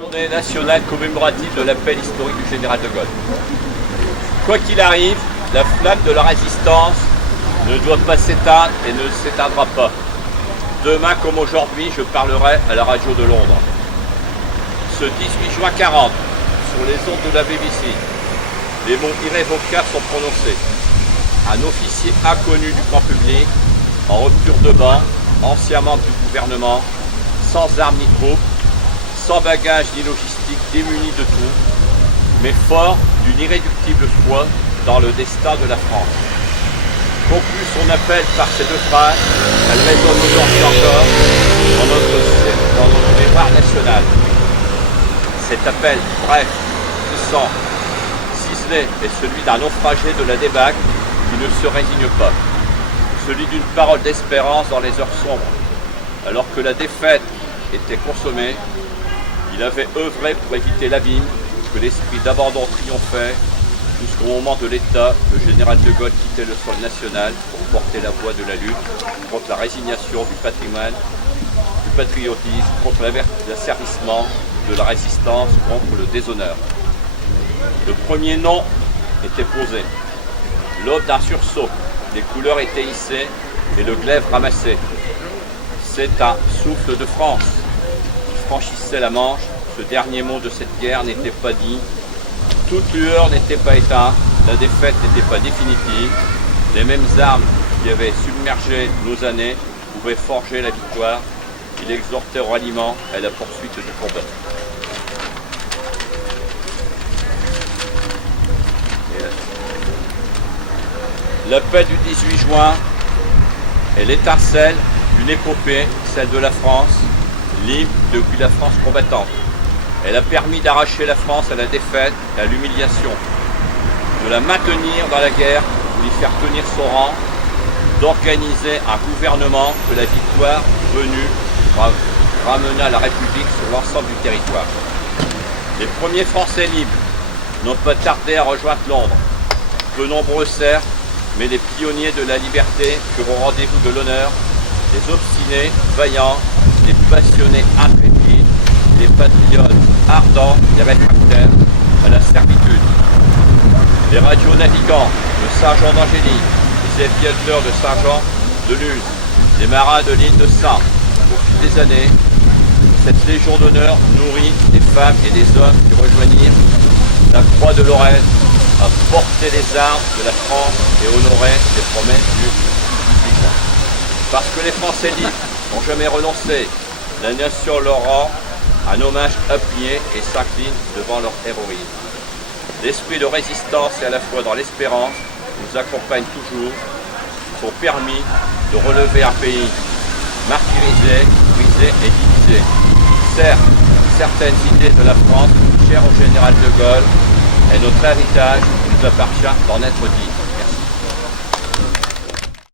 Journée nationale commémorative de l'appel historique du général de Gaulle. Quoi qu'il arrive, la flamme de la résistance ne doit pas s'éteindre et ne s'éteindra pas. Demain comme aujourd'hui, je parlerai à la radio de Londres. Ce 18 juin 40, sur les ondes de la BBC, les mots irrévocables sont prononcés. Un officier inconnu du grand public, en rupture de banc, ancien membre du gouvernement, sans armes ni troupes, sans bagages ni logistique, démuni de tout, mais fort d'une irréductible foi dans le destin de la France. Conclut son appel par ces deux phrases, elle résonne aujourd'hui encore dans notre mémoire nationale. Cet appel bref, puissant, ciselé est celui d'un naufragé de la débâcle qui ne se résigne pas. Celui d'une parole d'espérance dans les heures sombres. Alors que la défaite était consommée, il avait œuvré pour éviter l'abîme, que l'esprit d'abandon triomphait, jusqu'au moment de l'État, le général de Gaulle quittait le sol national pour porter la voix de la lutte contre la résignation du patrimoine, du patriotisme, contre l'asservissement de la résistance, contre le déshonneur. Le premier nom était posé. L'aube d'un sursaut, les couleurs étaient hissées et le glaive ramassé. C'est un souffle de France qui franchissait la Manche. Ce dernier mot de cette guerre n'était pas dit. Toute lueur n'était pas éteinte. La défaite n'était pas définitive. Les mêmes armes qui avaient submergé nos années pouvaient forger la victoire. Il exhortait au ralliement et à la poursuite du combat. L'appel du 18 juin est l'étincelle d'une épopée, celle de la France, libre depuis la France combattante. Elle a permis d'arracher la France à la défaite et à l'humiliation, de la maintenir dans la guerre, d'y faire tenir son rang, d'organiser un gouvernement que la victoire venue ramena la République sur l'ensemble du territoire. Les premiers Français libres n'ont pas tardé à rejoindre Londres. Peu nombreux certes, mais les pionniers de la liberté furent au rendez-vous de l'honneur, les obstinés, vaillants, les passionnés intrépides, les patriotes ardents et réfractaires à la servitude. Les radionavigants de Saint-Jean d'Angély, les aviateurs de Saint-Jean de Luz, les marins de l'île de Saint. Au fil des années, cette légion d'honneur nourrit des femmes et des hommes qui rejoignirent la croix de Lorraine à porter les armes de la France et honorer les promesses du 18 juin. Parce que les Français libres n'ont jamais renoncé, la nation leur rend un hommage appuyé et s'incline devant leur héroïsme. L'esprit de résistance et à la fois dans l'espérance nous accompagne toujours, sont permis de relever un pays martyrisé, brisé et divisé. Certes, certaines idées de la France, chères au général de Gaulle, et notre héritage nous appartient d'en être dit.